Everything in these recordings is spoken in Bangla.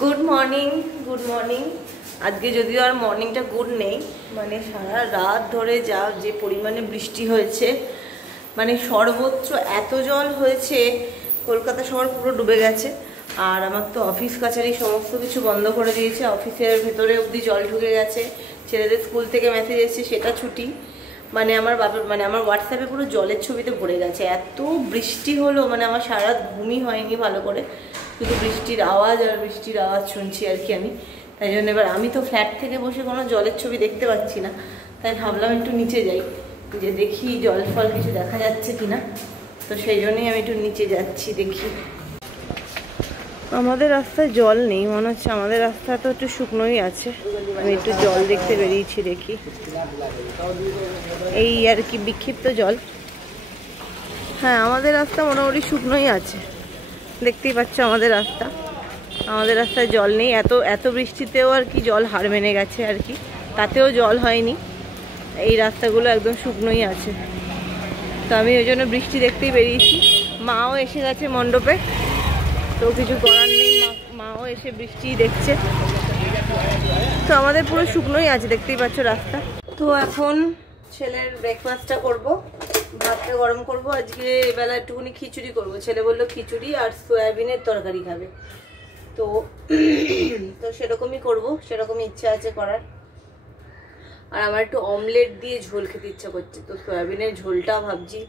Good morning, good morning. আজকে যদিও আর মর্নিংটা গুড নেই, মানে সারা রাত ধরে যে পরিমাণে বৃষ্টি হয়েছে, মানে সর্বত্র এত জল হয়েছে, কলকাতা শহর পুরো ডুবে গেছে। আর আমার তো অফিস কাছারি সমস্ত কিছু বন্ধ করে দিয়েছে, অফিসের ভেতরে অবধি জল ঢুকে গেছে। ছেলেদের স্কুল থেকে মেসেজ এসেছে, সেটা ছুটি। মানে আমার আমার হোয়াটসঅ্যাপে পুরো জলের ছবিতে ভরে গেছে, এত বৃষ্টি হলো। মানে আমার সারা রাত ঘুমই হয়নি ভালো করে, শুধু বৃষ্টির আওয়াজ আর বৃষ্টির আওয়াজ শুনছি আর কি আমি। তাই জন্য এবার আমি তো ফ্ল্যাট থেকে বসে কোনো জলের ছবি দেখতে পাচ্ছি না, তাই ভাবলাম একটু নিচে যাই, যে দেখি জল ফল কিছু দেখা যাচ্ছে কিনা। তো সেই জন্যই আমি একটু নিচে যাচ্ছি, দেখি। আমাদের রাস্তায় জল নেই মনে হচ্ছে, আমাদের রাস্তা তো একটু শুকনোই আছে। আমি একটু জল দেখতে বেরিয়েছি, দেখি। এই আর কি বিক্ষিপ্ত জল। হ্যাঁ, আমাদের রাস্তা মোটামুটি শুকনোই আছে, দেখতেই পাচ্ছ আমাদের রাস্তা। আমাদের রাস্তায় জল নেই, এত এত বৃষ্টিতেও আর কি জল হার মেনে গেছে আর কি, তাতেও জল হয়নি। এই রাস্তাগুলো একদম শুকনোই আছে। তো আমি ওই জন্য বৃষ্টি দেখতেই বেরিয়েছি। মাও এসে গেছে মণ্ডপে, তো কিছু করার নেই, মাও এসে বৃষ্টি দেখছে। তো আমাদের পুরো শুকনোই আছে, দেখতেই পাচ্ছ রাস্তা। তো এখন ছেলের ব্রেকফাস্টটা করব, ভাতটা গরম করব। আজকে বেলা একটুখানি খিচুড়ি করব, ছেলে বললো খিচুড়ি আর সয়াবিনের তরকারি খাবে। তো তো সেরকমই করব, সেরকমই ইচ্ছা আছে করার। আর আমার একটু অমলেট দিয়ে ঝোল খেতে ইচ্ছা করছে, তো সয়াবিনের ঝোলটা ভাবছি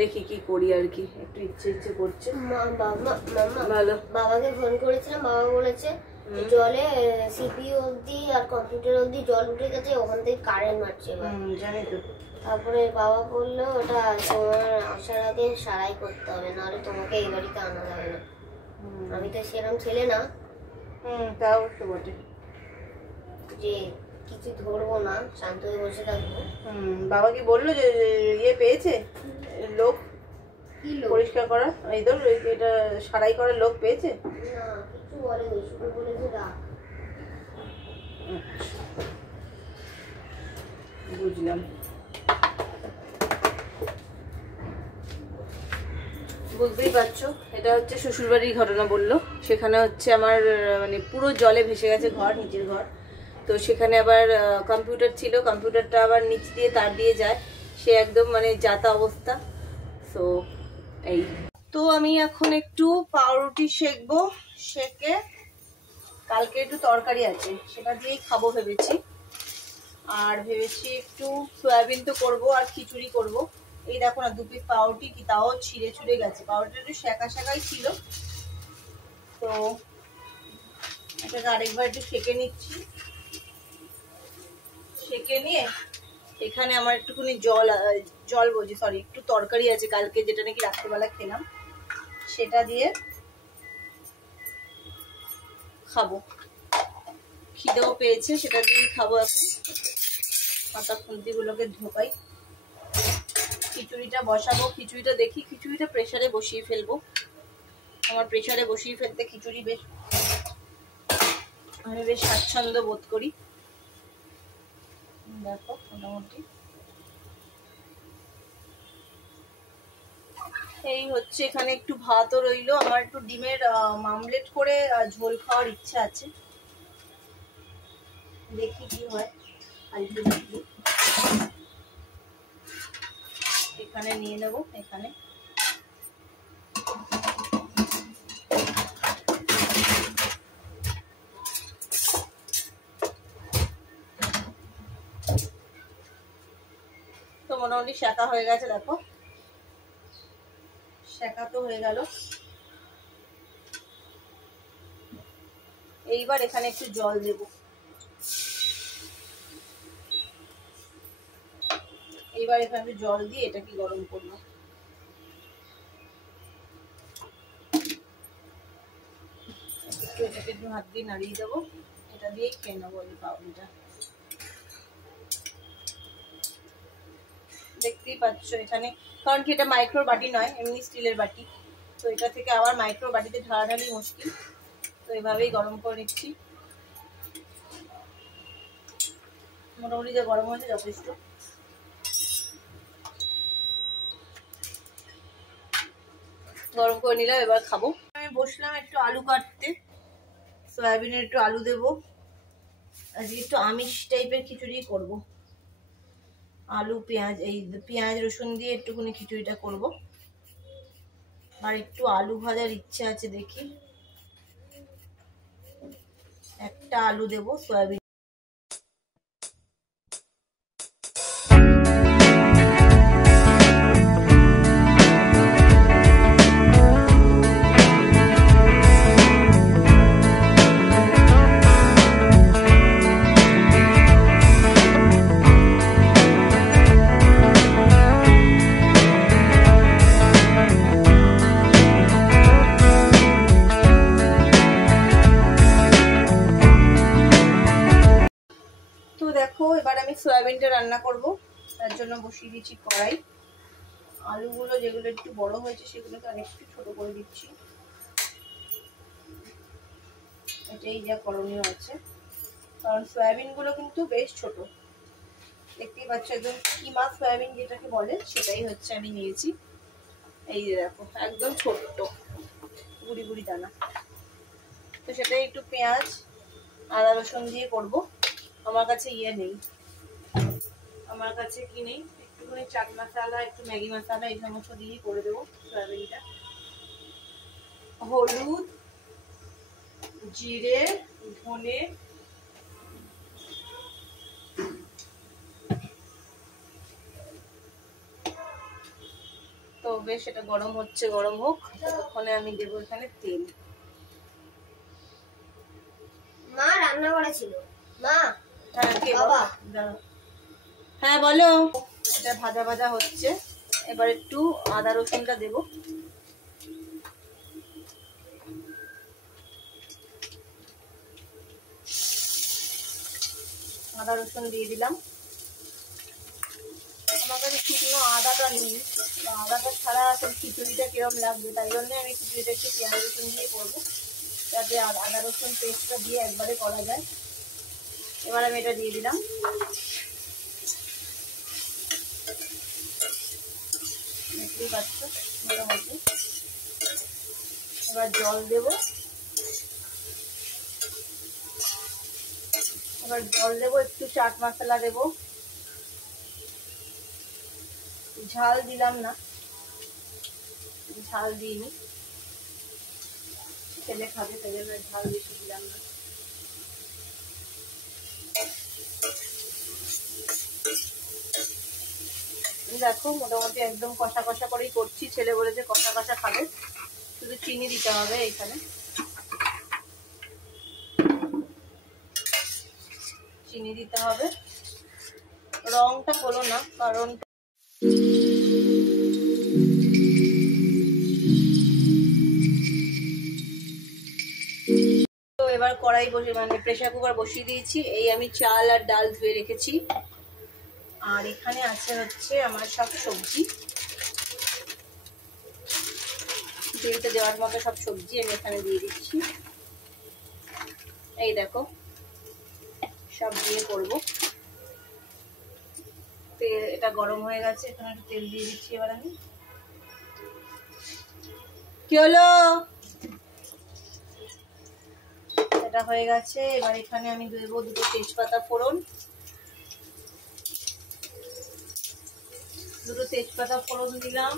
দেখি কি করি আর কি, একটু ইচ্ছে করছে। ভালো, বাবাকে ফোন করেছিলাম, বাবা বলেছে জলে সিপিইউ অবধি আর কম্পিউটার অবধি জল উঠে গেছে, ওখান থেকে কারেন্ট মারছে। জানি তো। তারপরে বাবা বললো ওটা তোমার আসার আগে সারাই করতে হবে, নাহলে তোমাকে এই বাড়িতে আনা যাবে না। আমি তো সেরকম ছেলে না, তাও তো বটে, যে কিছু ধরবো না, শান্ত হয়ে বসে থাকবো। বাবা কি বললো যে ইয়ে পেয়েছে লোক পরিষ্কার করা, এই ধর এটা সারাই করার লোক পেয়েছে? না, কিছু বলেনি, শুধু বলেছে রাখ। বুঝলাম। বুঝতেই পারছো, এটা হচ্ছে শ্বশুরবাড়ির ঘটনা বললো। সেখানে হচ্ছে আমার মানে পুরো জলে ভেসে গেছে ঘর, নিচের ঘর। তো সেখানে আবার কম্পিউটার ছিল, কম্পিউটারটা আবার নিচ দিয়ে তার দিয়ে যায়, সে একদম মানে যাতা অবস্থা। তো এই তো আমি এখন একটু পাউরুটি সেকবো, সেকে কালকে একটু তরকারি আছে সেটা দিয়েই খাবো ভেবেছি। আর ভেবেছি একটু সয়াবিন তো করবো, আর খিচুড়ি করব। এই দেখো না, 2 পিস পাউরুটি, কি তাও ছিঁড়ে ছুড়ে গেছে। পাউরুটিটা একটু সেকা সেকাই ছিল, তো এটাকে আরেকবার একটু সেকে নিচ্ছি। সেকে নিয়ে এখানে আমার একটুখানি জল বলছি সরি, একটু তরকারি আছে কালকে, যেটা নাকি রাত্রেবেলা খেলাম, সেটা দিয়ে খাবো। খিদেও পেয়েছে, সেটা দিয়ে খাবো এখন। পাতা খুন্তিগুলোকে ঢোকাই, খিচুড়িটা বসাবো। খিচুড়িটা দেখি, খিচুড়িটা প্রেসারে বসিয়ে ফেলবো। আমার প্রেসারে বসিয়ে ফেলতে খিচুড়ি আমি বেশ স্বাচ্ছন্দ্য বোধ করি। দেখো মোটামুটি এই হচ্ছে। এখানে একটু ভাতও রইলো, আমার একটু ডিমের মামলেট করে ঝোল খাওয়ার ইচ্ছা আছে, দেখি কি হয়। এখানে নিয়ে নেব, এখানে তো মোটামুটি শাঁকা হয়ে গেছে, দেখো শাঁকা তো হয়ে গেল। এইবার এখানে একটু জল দেব, এইবার এখানে একটু জল দিয়ে এটাকে গরম করবো। এটাকে একটু হাত দিয়ে নাড়িয়ে দেবো, এটা দিয়েই খেয়ে নেবো এই পাউরুটিটা। দেখতেই পাচ্ছ এখানে, কারণ কি এটা মাইক্রোর বাটি নয়, এমনি স্টিলের বাটি, তো এটা থেকে আবার মাইক্রো বাটিতে ঢালাঢালি মুশকিল, তো এভাবেই গরম করে নিচ্ছি। মোটামুটি যা গরম হয়েছে যথেষ্ট। গরম করে নিলাম, এবার খাবো। আমি বসলাম একটু আলু কাটতে, সয়াবিনের একটু আলু দেবো। আজকে একটু আমিষ টাইপের খিচুড়ি করব। আলু পেঁয়াজ, এই পেঁয়াজ রসুন দিয়ে একটুখানি খিচুড়িটা করব। আর একটু আলু ভাজার ইচ্ছে আছে, দেখি একটা আলু দেবো সয়াবিন। দেখো এবার আমি সয়াবিনটা রান্না করব, তার জন্য বসিয়ে দিচ্ছি কড়াই। আলুগুলো যেগুলো একটু বড় হয়েছে সেগুলোকে আরেকটু ছোট করে দিচ্ছি, এটাই যা করণীয় আছে। কারণ সয়াবিন গুলো কিন্তু বেশ ছোট, দেখতেই পাচ্ছ, একদম কিমা সয়াবিন যেটাকে বলে সেটাই হচ্ছে আমি নিয়েছি। এই যে দেখো একদম ছোট্ট গুড়ি গুড়ি দানা। তো সেটাই একটু পেঁয়াজ আদা রসুন দিয়ে করব। আমার কাছে ইয়ে নেই, আমার কাছে কি নেই, একটুখানি চাট মশলা, একটু ম্যাগি মশলা, এই সমস্ত দিয়ে করে দেবো সয়াবিনটা। হলুদ, জিরে, ধনে, তো বেশ এটা গরম হচ্ছে, গরম হোক, ততক্ষণে আমি দেবো এখানে তেল। মা রান্না করেছিল। মা, হ্যাঁ কে বাবা? হ্যাঁ বলো। এটা ভাজা ভাজা হচ্ছে, এবার একটু আদা রসুনটা দেবো। আদা রসুন দিয়ে দিলাম। আমার কাছে শুকনো আদাটা নেই, আদাটা ছাড়া আসলে খিচুড়িটা কিরকম লাগবে, তাই জন্য আমি খিচুড়িটা একটু পেঁয়াজ রসুন দিয়ে করবো, যাতে আদা রসুন পেস্টটা দিয়ে একবারে করা যায়। এবার আমি এটা দিয়ে দিলাম। দেখতেই পাচ্ছ মোটামুটি। এবার জল দেবো, এবার জল দেবো, একটু চাট মশলা দেবো। ঝাল দিলাম না, ঝাল দিইনি, ছেলে খাবে তাই জন্য ঝাল বেশি দিলাম না। দেখো মোটামুটি একদম কষা কষা করেই করছি, ছেলে বলেছে কষা কষা খাবে, শুধু চিনি দিতে হবে এখানে, চিনি দিতে হবে। রংটা হলো না কারণ তো এবার কড়াই বসে মানে প্রেসার কুকার বসিয়ে দিয়েছি। এই আমি চাল আর ডাল ধুয়ে রেখেছি, আর এখানে আছে হচ্ছে আমার সব সবজি, খিচুড়িতে দেওয়ার মতো সব সবজি আমি এখানে দিয়ে দিচ্ছি। এই দেখো সব দিয়ে করবো। তেল এটা গরম হয়ে গেছে, এখানে একটু তেল দিয়ে দিচ্ছি। এবার আমি কি হলো, এটা হয়ে গেছে। এবার এখানে আমি দেবো দুটো তেজপাতা ফোড়ন, দুটো তেজপাতা ফোড়ন দিলাম,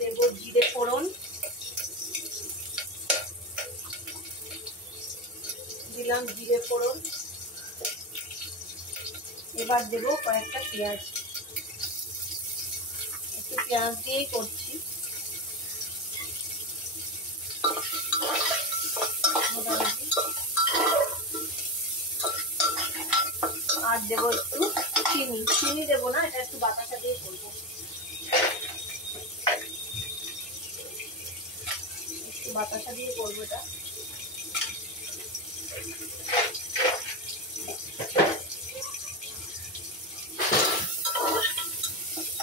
দেবো জিরে ফোড়ন, দিলাম জিরে ফোড়ন। এবার দেবো কয়েকটা পেঁয়াজ, একটু পেঁয়াজ দিয়েই করছি। আর দেবো একটু চিনি, চিনি দেবো না, এটা একটু বাতাসা দিয়ে করবো, একটু বাতাসা দিয়ে করবো এটা।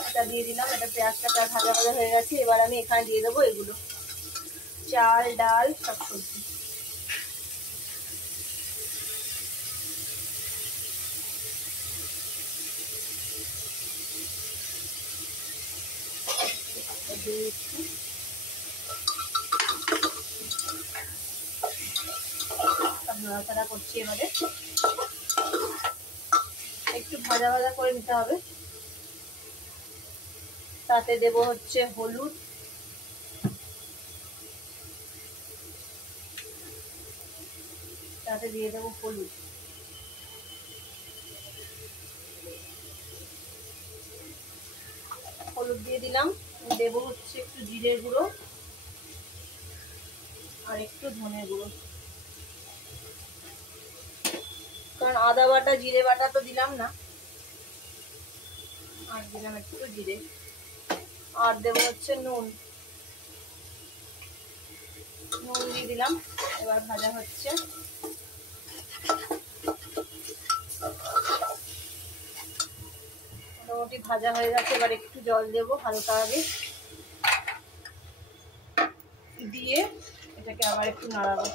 এটা দিয়ে দিলাম, এটা পেঁয়াজটা প্রায় ভাজা ভাজা হয়ে গেছে। এবার আমি এখানে দিয়ে দেবো এগুলো চাল ডাল সব সবজি। নাড়াচাড়া করছি। এবারে একটু ভাজা ভাজা করে নিতে হবে। তাতে দেব হচ্ছে হলুদ, তাতে দিয়ে দেবো হলুদ, হলুদ দিয়ে দিলাম। দেবো হচ্ছে একটু জিরে গুঁড়ো আর একটু ধনে গুঁড়ো, কারণ আদা বাটা জিরে বাটা তো দিলাম না। আর দিলাম একটু জিরে, আর দেবো হচ্ছে নুন, নুন দিয়ে দিলাম। এবার ভাজা হচ্ছে। মোটামুটি ভাজা হয়ে গেছে। এবার একটু জল দেবো হালকা আগে, দিয়ে এটাকে আবার একটু নাড়াবো।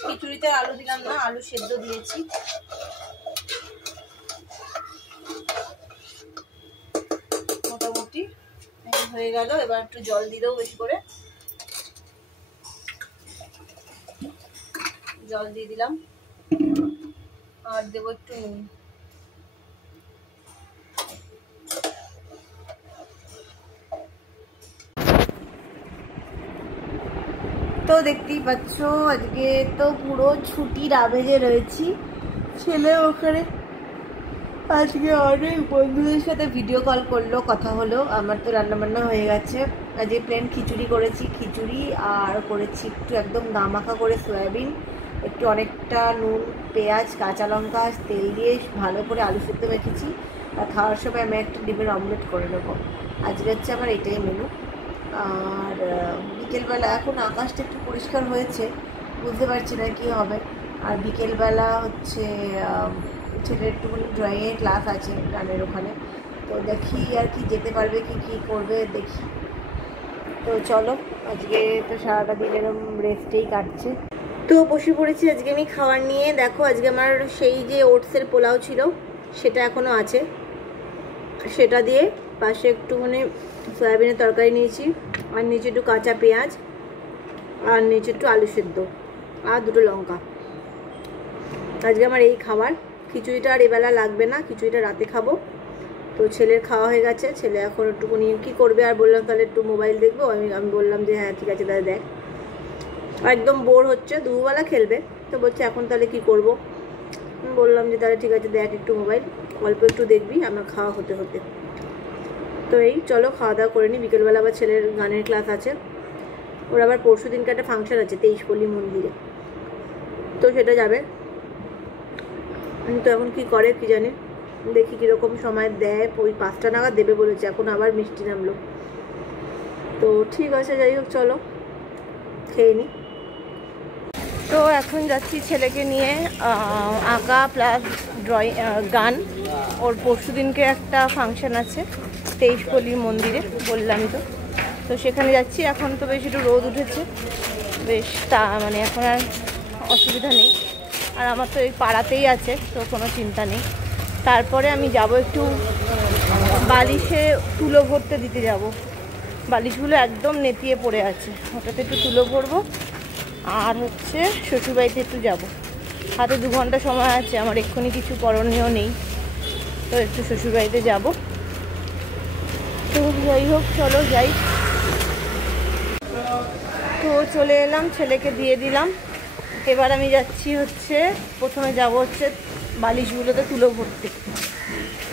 খিচুড়িতে আলু দিলাম না, আলু সেদ্ধ দিয়েছি। মোটামুটি হয়ে গেল। এবার একটু জল দিয়ে দেবো বেশি করে, জল দিয়ে দিলাম। আর দেবো একটু নুন। তো দেখতেই পাচ্ছ আজকে তো পুরো ছুটির আমেজে রয়েছি। ছেলে ওখানে আজকে অনেক বন্ধুদের সাথে ভিডিও কল করলো, কথা হলো। আমার তো রান্নাবান্না হয়ে গেছে। আজকে প্লেন খিচুড়ি করেছি, খিচুড়ি আর করেছি একটু একদম গামাখা করে সয়াবিন, একটু অনেকটা নুন, পেঁয়াজ, কাঁচা লঙ্কা, তেল দিয়ে ভালো করে আলু সেদ্ধ মেখেছি। আর খাওয়ার সময় আমি একটা ডিমের অমলেট করে নেবো। আজকে হচ্ছে আমার এটাই মেনু। আর বিকেলবেলা এখন আকাশটা একটু পরিষ্কার হয়েছে, বুঝতে পারছি না কী হবে। আর বিকেলবেলা হচ্ছে ছেলের একটুখানি ড্রয়িংয়ের ক্লাস আছে গানের ওখানে, তো দেখি আর কি যেতে পারবে কি কী করবে দেখি। তো চলো, আজকে তো সারাটা দিন এরকম রেস্টেই কাটছে। তো বসে পড়েছি আজকে আমি খাবার নিয়ে। দেখো আজকে আমার সেই যে ওটসের পোলাও ছিল সেটা এখনও আছে, সেটা দিয়ে পাশে একটুখানি সয়াবিনের তরকারি নিয়েছি, আর নিচে একটু কাঁচা পেঁয়াজ, আর নিচে একটু আলু সেদ্ধ, আর দুটো লঙ্কা। আজকে আমার এই খাবার। খিচুড়িটা আর এবেলা লাগবে না, খিচুড়িটা রাতে খাবো। তো ছেলের খাওয়া হয়ে গেছে, ছেলে এখন একটুখানি কী করবে, আর বললাম তাহলে একটু মোবাইল দেখবো। আমি বললাম যে হ্যাঁ ঠিক আছে তাহলে দেখ। একদম বোর হচ্ছে, দুবেলা খেলবে, তো বলছে এখন তাহলে কি করব। বললাম যে তাহলে ঠিক আছে দেখ একটু মোবাইল, অল্প একটু দেখবি আমার খাওয়া হতে হতে। তো এই চলো খাওয়া দাওয়া করে নিই। বিকেলবেলা আবার ছেলের গানের ক্লাস আছে, ওর আবার পরশু দিনকে একটা ফাংশন আছে 23 মন্দিরে, তো সেটা যাবে। তো এখন কি করে কি জানি, দেখি কীরকম সময় দেয়। ওই 5টা নাগাদ দেবে বলেছে, এখন আবার মিষ্টি নামলো। তো ঠিক আছে, যাই হোক চলো খেয়ে নিই। তো এখন যাচ্ছি ছেলেকে নিয়ে আঁকা প্লাস ড্রয়িং গান। ওর পরশু দিনকে একটা ফাংশন আছে 23 মন্দিরে, বললামই তো। তো সেখানে যাচ্ছি। এখন তো বেশ একটু রোদ উঠেছে, বেশ তা মানে এখন আর অসুবিধা নেই। আর আমার তো এই পাড়াতেই আছে, তো কোনো চিন্তা নেই। তারপরে আমি যাব একটু বালিশে তুলো ভরতে দিতে যাব। বালিশগুলো একদম নেতিয়ে পড়ে আছে, ওটাতে একটু তুলো ভরবো। আর হচ্ছে শ্বশুরবাড়িতে একটু যাব। হাতে 2 ঘন্টা সময় আছে আমার, এক্ষুনি কিছু করণীয় নেই, তো একটু শ্বশুরবাড়িতে যাব। তো যাই হোক চলো যাই। তো চলে এলাম, ছেলেকে দিয়ে দিলাম। এবার আমি যাচ্ছি হচ্ছে প্রথমে যাব হচ্ছে বালিশগুলোতে তুলো ভরতে।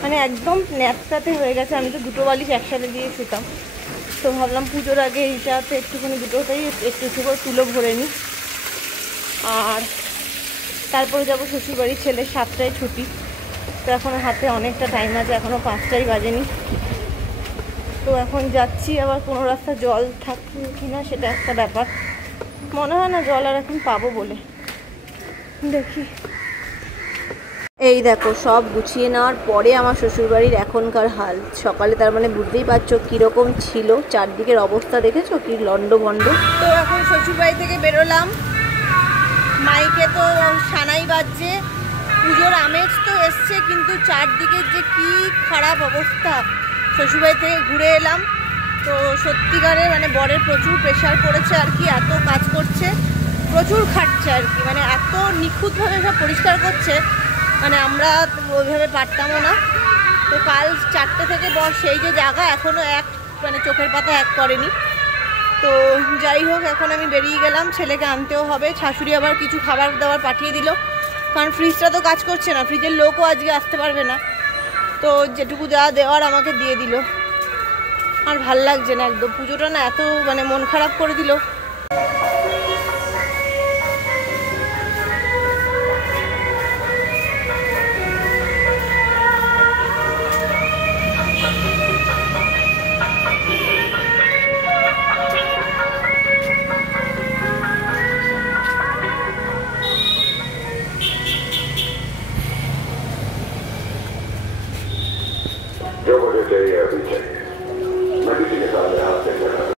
মানে একদম ন্যাপটাতে হয়ে গেছে। আমি তো 2টো বালিশ একসাথে দিয়ে শুতাম, তো ভাবলাম পুজোর আগে এইটাতে একটুখানি দুটোতেই একটু একটু করে তুলো ভরে নিই। আর তারপরে যাবো শ্বশুরবাড়ি। ছেলের 7টায় ছুটি, তো এখন হাতে অনেকটা টাইম আছে, এখনও 5টাই বাজেনি। তো এখন যাচ্ছি। আবার কোনো রাস্তা জল থাকবে কি না সেটা একটা ব্যাপার। মনে হয় না জল আর এখন পাবো বলে, দেখি। এই দেখো সব গুছিয়ে নেওয়ার পরে আমার শ্বশুরবাড়ির এখনকার হাল। সকালে তার মানে বুঝতেই পারছো কীরকম ছিল, চারদিকের অবস্থা দেখেছো কি লন্ডভন্ড। তো এখন শ্বশুরবাড়ি থেকে বেরোলাম, মাইকে তো সানাই বাজছে, পুজোর আমেজ তো এসছে, কিন্তু চারদিকের যে কি খারাপ অবস্থা। শ্বশুরবাড়ি থেকে ঘুরে এলাম, তো সত্যিকারে মানে বরের প্রচুর প্রেশার পড়েছে আর কি, এত কাজ করছে, প্রচুর খাটছে আর কি, মানে এত নিখুঁতভাবে সব পরিষ্কার করছে, মানে আমরা ওইভাবে পারতামও না। তো কাল 4টে থেকে বর সেই যে জায়গা এখনও এক মানে চোখের পাতা এক করেনি। তো যাই হোক, এখন আমি বেরিয়ে গেলাম, ছেলেকে আনতেও হবে। শাশুড়ি আবার কিছু খাবার দাবার পাঠিয়ে দিল, কারণ ফ্রিজটা তো কাজ করছে না, ফ্রিজের লোকও আজকে আসতে পারবে না। তো যেটুকু যা দেওয়ার আমাকে দিয়ে দিল। আর ভাল লাগছে না একদম, পুজোটা না এত মানে মন খারাপ করে দিল।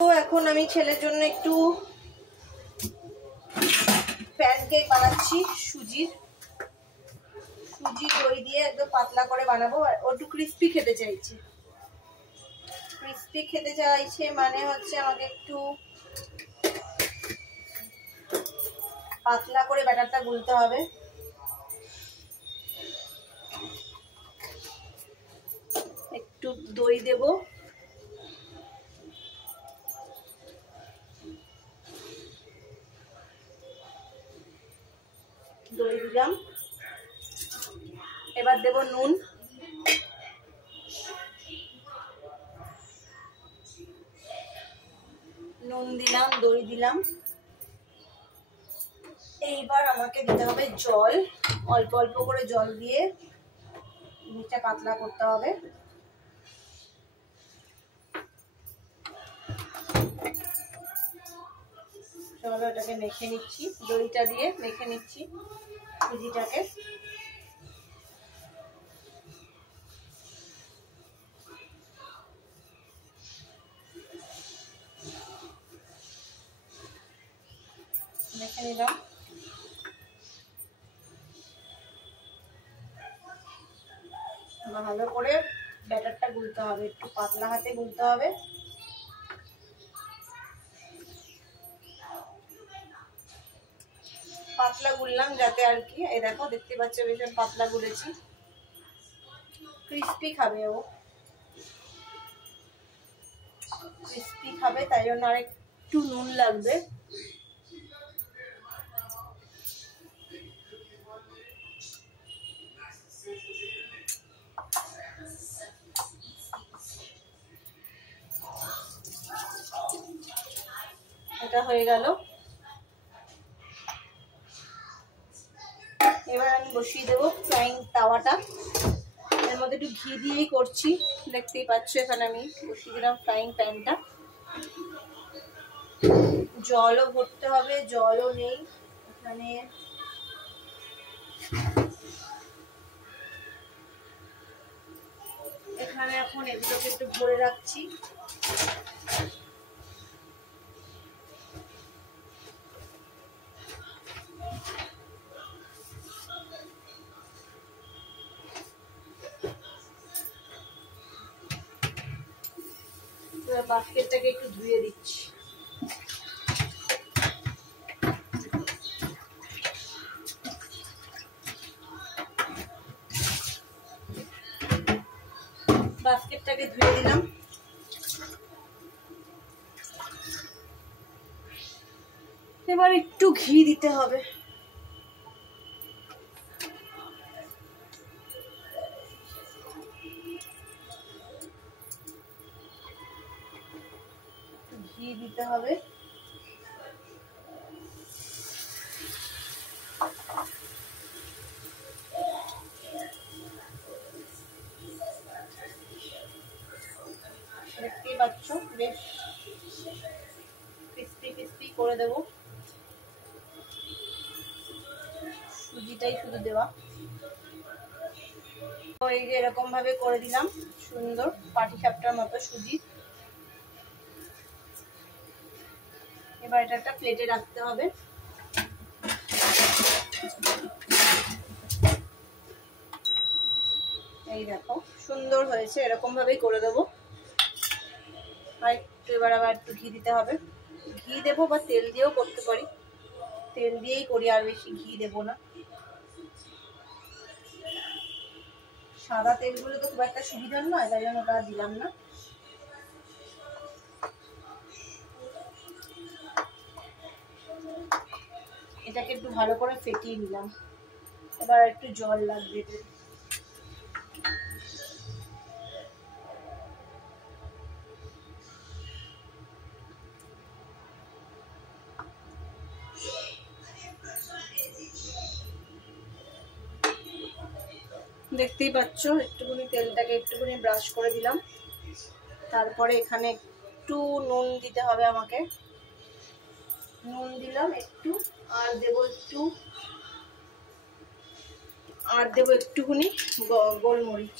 তো এখন আমি ছেলের জন্য একটু প্যানকেক বানাচ্ছি, সুজি দই দিয়ে একদম পাতলা করে বানাবো। আর ও একটু ক্রিস্পি খেতে চাইছে, মানে হচ্ছে আমাকে একটু পাতলা করে ব্যাটারটা গুলতে হবে। একটু দই দেব, দই দিলাম, এবার দেব নুন, দিলাম, দই দিলাম। এইবার আমাকে দিতে হবে জল, অল্প অল্প করে জল দিয়ে জিনিসটা পাতলা করতে হবে। চলো এটাকে মেখে নিচ্ছি, দইটা দিয়ে মেখে নিচ্ছি সুজিটাকে। মেখে নিলাম। ভালো করে ব্যাটারটা গুলতে হবে, একটু পাতলা হাতে গুলতে হবে। পাতলা গুললাম যাতে আর কি, এই দেখো দেখতে পাচ্ছ ভীষণ পাতলা গুলেছি। ক্রিস্পি খাবে, ও ক্রিস্পি খাবে, তাই জন্য আর একটু নুন লাগবে। এটা হয়ে গেল। এবার আমি বসিয়ে দেবো ফ্রাইং তাওয়াটা, এর মধ্যে একটু ঘি দিয়েই করছি, দেখতেই পাচ্ছ। এখানে আমি বসিয়ে দিলাম ফ্রাইং প্যানটা। জলও ভরতে হবে, জলও নেই এখানে। এখন এগুলোকে একটু ভরে রাখছি। বাস্কেটটাকে একটু ধুয়ে দিচ্ছি। বাস্কেটটাকে ধুয়ে দিলাম। এবার একটু ঘি দিতে হবে। ঘি দিতে হবে। দেখতেই পাচ্ছ বেশ ক্রিস্পি ক্রিস্পি করে দেবো। সুজিটাই শুধু দেওয়া। এই যে এরকম ভাবে করে দিলাম, সুন্দর পাটিসাপটার মতো সুজি। এবার এটা একটা প্লেটে রাখতে হবে। এই দেখো সুন্দর হয়েছে, এরকম ভাবেই করে দেবো। আর একটু এবার আবার একটু ঘি দিতে হবে। ঘি দেবো বা তেল দিয়েও করতে পারি, তেল দিয়েই করি, আর বেশি ঘি দেবো না। সাদা তেলগুলো তো খুব একটা সুবিধার নয়, তাই জন্য ওটা দিলাম না। এটাকে একটু ভালো করে ফেটিয়ে নিলাম। এবার একটু জল লাগবে। দেখতেই পাচ্ছ একটুখানি তেলটাকে একটুখানি ব্রাশ করে দিলাম। তারপরে এখানে একটু নুন দিতে হবে আমাকে, নুন দিলাম একটু, আর দেবো একটুখানি গোলমরিচ।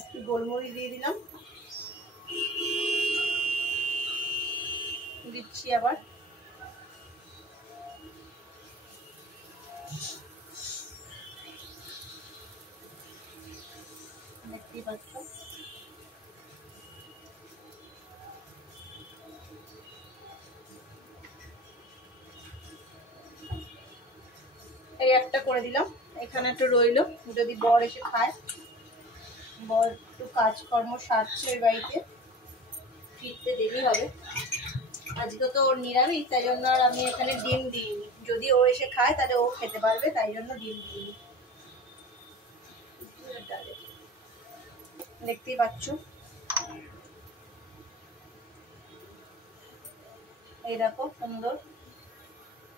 একটু গোলমরিচ দিয়ে দিলাম, দিচ্ছি আবার। দেখতেই পাচ্ছ এই একটা করে দিলাম, এখানে একটু রইলো, যদি বর এসে খায়। বর একটু কাজকর্ম সারছে ওই বাড়িতে, ফিরতে দেরি হবে। আজকে তো ওর নিরামিষ, তাই জন্য আর আমি এখানে ডিম দিইনি। যদি ও এসে খায় তাহলে ও খেতে পারবে, তাই জন্য ডিম দিইনি। দেখতেই পাচ্ছ এই দেখো সুন্দর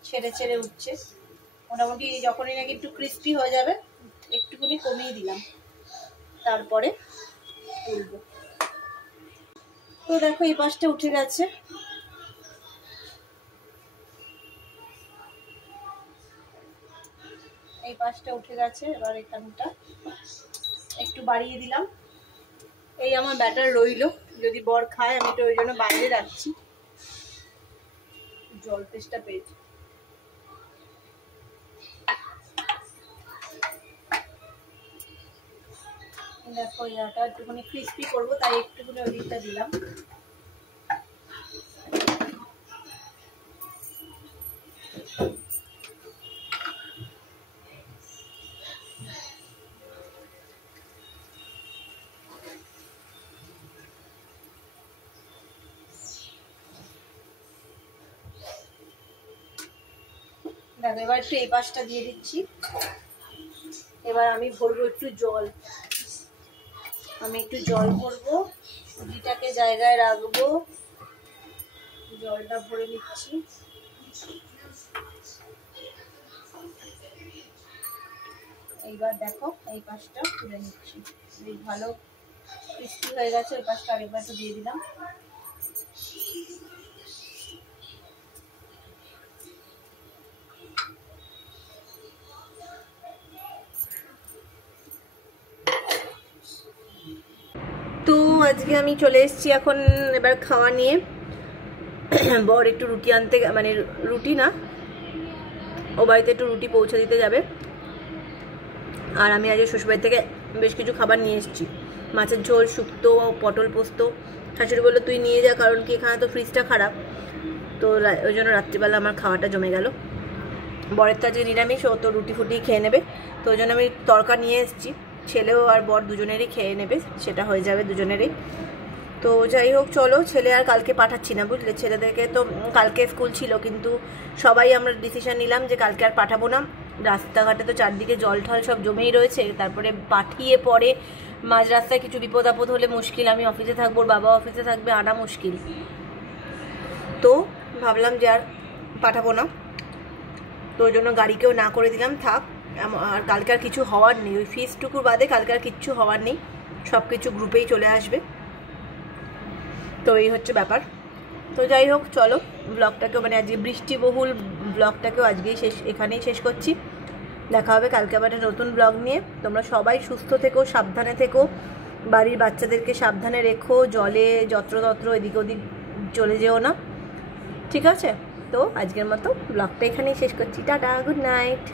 ছেড়ে ছেড়ে উঠছে। মোটামুটি যখনই নাকি একটু ক্রিস্পি হয়ে যাবে একটুখানি কমিয়ে দিলাম, তারপরে তুলবো। তো দেখো এই পাশটা উঠে গেছে, এই পাশটা উঠে গেছে। এবার এখানটা একটু বাড়িয়ে দিলাম। এই আমার ব্যাটার রইলো, যদি বর খায় আমি তো ওই জন্য বাইরে রাখছি। জল তেষ্টা পেয়েছি। দেখো এটা একটুখানি ক্রিস্পি করবো, তাই একটুখানি ওই দিকটা দিলাম। দেখো এবার একটু এই পাশটা দিয়ে দিচ্ছি। এবার আমি ভরবো একটু জল, আমি একটু জল ভরবো, সুজিটাকে জায়গায় রাখবো, জলটা ভরে নিচ্ছি। এইবার দেখো এই পাশটা তুলে নিচ্ছি, বেশ ভালো ক্রিস্পি হয়ে গেছে। ওই পাশটা আরেকবার একটু দিয়ে দিলাম। তো আজকে আমি চলে এসেছি এখন এবার খাওয়া নিয়ে। বর একটু রুটি আনতে, মানে রুটি না, ও বাড়িতে একটু রুটি পৌঁছে দিতে যাবে। আর আমি আজকে শ্বশুরবাড়ি থেকে বেশ কিছু খাবার নিয়ে এসেছি, মাছের ঝোল, শুক্তো, পটল পোস্ত। শাশুড়ি বললো তুই নিয়ে যা, কারণ কি এখানে তো ফ্রিজটা খারাপ। তো ওই জন্য রাত্রিবেলা আমার খাওয়াটা জমে গেল। বরের তো আজকে নিরামিষ, ও তো রুটি ফুটি খেয়ে নেবে, তো ওই জন্য আমি তরকা নিয়ে এসেছি। ছেলেও আর বর দুজনেরই খেয়ে নেবে, সেটা হয়ে যাবে দুজনেরই। তো যাই হোক চলো, ছেলে আর কালকে পাঠাচ্ছি না বুঝলে। ছেলেদেরকে তো কালকে স্কুল ছিল, কিন্তু সবাই আমরা ডিসিশন নিলাম যে কালকে আর পাঠাবো না। রাস্তাঘাটে তো চারদিকে জল ঠল সব জমেই রয়েছে, তারপরে পাঠিয়ে পরে মাঝ রাস্তায় কিছু বিপদ আপদ হলে মুশকিল। আমি অফিসে থাকবো, বাবা অফিসে থাকবে, আনা মুশকিল। তো ভাবলাম যে আর পাঠাবো না, তো ওই জন্য গাড়িকেও না করে দিলাম, থাক। আর কালকে আর কিছু হওয়ার নেই, ওই ফিসটুকুর বাদে কালকে আর কিচ্ছু হওয়ার নেই, সব কিছু গ্রুপেই চলে আসবে। তো এই হচ্ছে ব্যাপার। তো যাই হোক চলো, ব্লগটাকেও মানে আজকে বৃষ্টিবহুল ব্লগটাকেও আজকেই এখানেই শেষ করছি। দেখা হবে কালকে আবার একটা নতুন ব্লগ নিয়ে। তোমরা সবাই সুস্থ থেকো, সাবধানে থেকো, বাড়ির বাচ্চাদেরকে সাবধানে রেখো, জলে যত্রতত্র এদিক ওদিক চলে যেও না, ঠিক আছে? তো আজকের মতো ব্লগটা এখানেই শেষ করছি। Tata, good night.